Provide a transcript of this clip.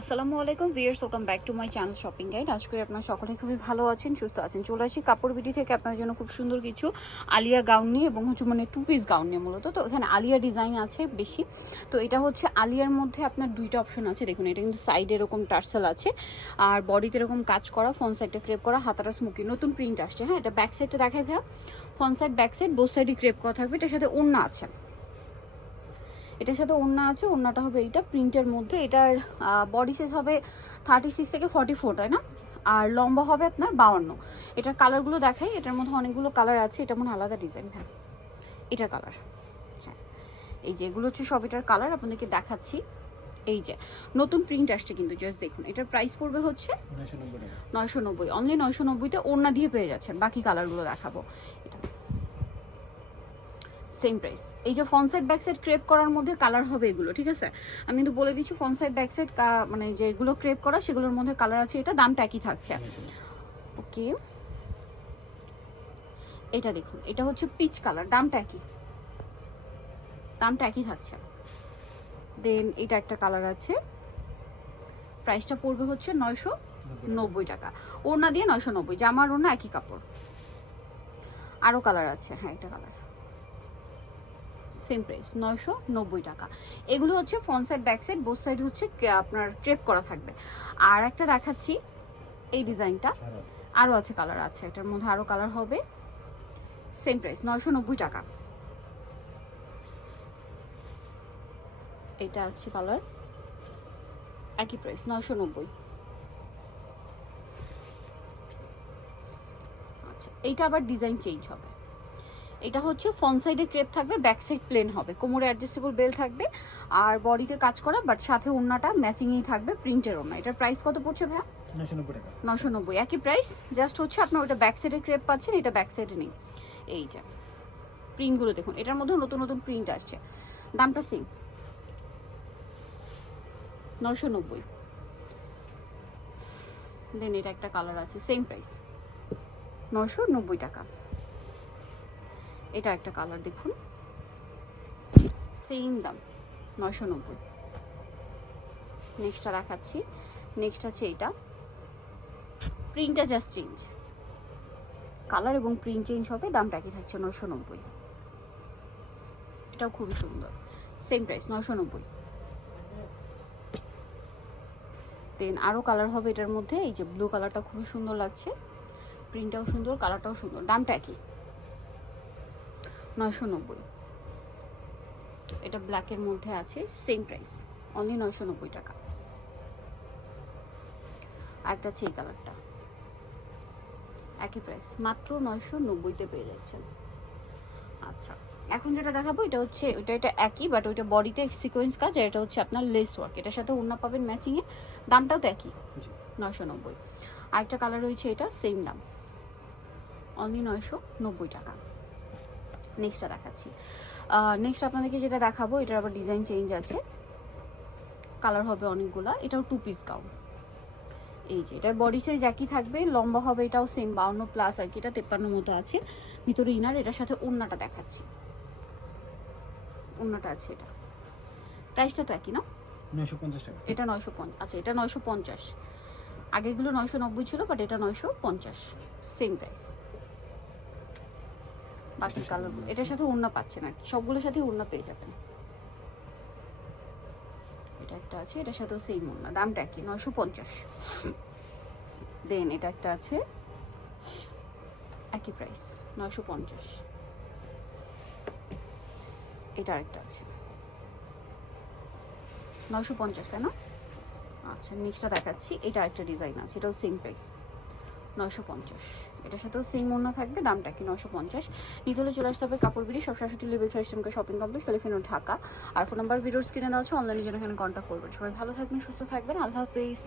আসসালামু আলাইকুম viewers welcome back to my channel shopping guide. আজ করে আপনার সকলে খুবই ভালো আছেন, সুস্থ আছেন। চলে আসি কাপড় বিডি থেকে আপনার জন্য খুব সুন্দর কিছু আলিয়া গাউন নিয়ে এবং হচ্ছে মানে টু পিস গাউন নিয়ে মূলত। তো এখানে আলিয়া ডিজাইন আছে বেশি। তো এটা হচ্ছে আলিয়ার মধ্যে আপনার দুইটা অপশন আছে। দেখুন, এটা কিন্তু সাইডে এরকম টার্সেল আছে। আর বডিতে এরকম কাজ করা ফ্রন্ট সাইডটা ক্রেপ করা, হাতাটা স্মোকি নতুন প্রিন্ট আসছে। হ্যাঁ এটা ব্যাক সাইডটা দেখাই ভাইয়া। Front side back side both সাইডই crepe করা থাকবে। এটার সাথে ওড়না আছে। এটার সাথে ওড়না আছে ওড়নাটা হবে এইটা প্রিন্টের মধ্যে। এটার বডি সাইজ হবে থার্টি সিক্স থেকে ফর্টি ফোর তাই না? আর লম্বা হবে আপনার বাউন্ন। এটার কালারগুলো দেখাই এটার মধ্যে অনেকগুলো কালার আছে এটা মনে আলাদা ডিজাইন হ্যাঁ। এটার কালার হ্যাঁ। এই যে এগুলো হচ্ছে সব এটার কালার আপনাদেরকে দেখাচ্ছি। এই যে নতুন প্রিন্ট আসছে কিন্তু জাস্ট দেখুন। এটার প্রাইস পড়বে হচ্ছে নয়শো নব্বই টাকা। নয়শো নব্বই অনলি নয়শো নব্বইতে ওড়না দিয়ে পেয়ে যাচ্ছেন। বাকি কালারগুলো দেখাবো। এটা সেম প্রাইস এই যে front side back side crepe করার মধ্যে কালার হবে এগুলো, ঠিক আছে? আমি কিন্তু বলে দিচ্ছি ফ্রন্ট সাইড ব্যাক সাইড মানে যেগুলো ক্রেপ করা, সেগুলোর মধ্যে কালার আছে, এটা দামটা একই থাকছে। ওকে এটা দেখুন, এটা হচ্ছে পিচ কালার দামটা একই। দামটা একই থাকছে। দেন এটা একটা কালার আছে। প্রাইসটা পড়বে হচ্ছে নয়শো নব্বই টাকা। ওড়না দিয়ে নয়শো নব্বই, জামার ওড়না একই কাপড়। আরও কালার আছে হ্যাঁ একটা কালার সেম প্রাইস নয়শো নব্বই টাকা। এগুলো হচ্ছে front side back side both side হচ্ছে আপনার ক্রেপ করা থাকবে। আর একটা দেখাচ্ছি, এই ডিজাইনটা। আরও আছে কালার আছে, এটার মধ্যে আরও কালার হবে। সেম প্রাইস নয়শো নব্বই টাকা। এটা আছে কালার একই প্রাইস নয়শো নব্বই। আচ্ছা এইটা আবার ডিজাইন চেঞ্জ হবে। এটা হচ্ছে ফ্রন্ট সাইডে ক্রেপ থাকবে ব্যাক সাইড প্লেন হবে। কোমরে অ্যাডজাস্টেবল বেল থাকবে আর বডিতে কাজ করা বাট সাথে ওড়নাটা ম্যাচিংই থাকবে প্রিন্টের ওড়না। এটার প্রাইস কত পড়ছে ভাইয়া? টাকা। নশো নব্বই। একই প্রাইস জাস্ট হচ্ছে আপনার ওটা ব্যাক সাইডে ক্রেপ পাচ্ছেন এটা ব্যাক সাইডে নেই। এই যে প্রিন্টগুলো দেখুন এটার মধ্যে নতুন নতুন প্রিন্ট আসছে। দামটা সেম নশো নব্বই। দেন এটা একটা কালার আছে সেম প্রাইস নশো নব্বই টাকা। এটা একটা কালার দেখুন। সেম দাম নশো নব্বই। নেক্সটটা দেখাচ্ছি। নেক্সট আছে এইটা প্রিন্টটা জাস্ট চেঞ্জ কালার এবং প্রিন্ট চেঞ্জ হবে, দামটা একই থাকছে নশো নব্বই। এটাও খুবই সুন্দর। সেম প্রাইস নশো নব্বই। দেন আরও কালার হবে এটার মধ্যে, এই যে ব্লু কালারটা খুবই সুন্দর লাগছে। প্রিন্টটাও সুন্দর কালারটাও সুন্দর, দামটা একই। নয়শো নব্বই। এটা ব্ল্যাকের মধ্যে আছে সেম প্রাইস অনলি নয়শো নব্বই টাকা। আরেকটা আছে এই কালারটা একই প্রাইস মাত্র নয়শো নব্বইতে পেয়ে যাচ্ছেন। আচ্ছা এখন যেটা দেখাবো এটা হচ্ছে ওইটা এটা একই বাট ওইটা বডিতে সিকোয়েন্স কাজ আর এটা হচ্ছে আপনার লেস ওয়ার্ক এটার সাথে ওড়না পাবেন ম্যাচিংয়ে দামটাও তো একই। নয়শো নব্বই। আরেকটা কালার রয়েছে এটা সেম দাম অনলি নয়শো নব্বই টাকা। নেক্সটটা দেখাচ্ছি। নেক্সট আপনাদেরকে যেটা দেখাবো এটার আবার ডিজাইন চেঞ্জ আছে। কালার হবে অনেকগুলা এটাও টু পিস গাউন এই যে এটার বডি সাইজ একই থাকবে লম্বা হবে এটাও সেম বাউন্ন প্লাস আর কি এটা তেপ্পান্ন মতো আছে। ভিতরে ইনার এটার সাথে ওড়নাটা দেখাচ্ছি। ওড়নাটা আছে এটা। প্রাইসটা তো একই না? নয়শো পঞ্চাশ টাকা। এটা নয়শো পঞ্চাশ আচ্ছা এটা নয়শো পঞ্চাশ। আগেগুলো নয়শো নব্বই ছিল বাট এটা নয়শো পঞ্চাশ। সেম প্রাইস বাকি কালার এটার সাথে ওড়না পাচ্ছেন আর কি সবগুলোর সাথে ওড়না পেয়ে যাবেন। এটা একটা আছে, এটার সাথেও সেম ওড়না দামটা একই, নয়শো পঞ্চাশ। দেন এটা একটা আছে, একই প্রাইস নয়শো পঞ্চাশ। এটা আরেকটা আছে। নয়শো পঞ্চাশ, তাই না? আচ্ছা নেক্সটটা দেখাচ্ছি। এটা একটা ডিজাইন আছে, এটাও সেম প্রাইস নয়শো পঞ্চাশ। এটার সাথেও সেম অন্য থাকবে, দামটা কি নশো পঞ্চাশ। নিতে চলে আসতে হবে কাপড় বিড়ি, সব শাশুটি লেভেল ছয় সিমকা শপিং কমপ্লেক্স এলিফেন্ট ঢাকা। আর ফোন নাম্বার ভিডিও স্ক্রিনে দেওয়া আছে অনলাইনে যেন এখানে কন্ট্যাক্ট করবেন। সবাই ভালো থাকবেন, সুস্থ থাকবেন, আল্লাহ হাফিজ।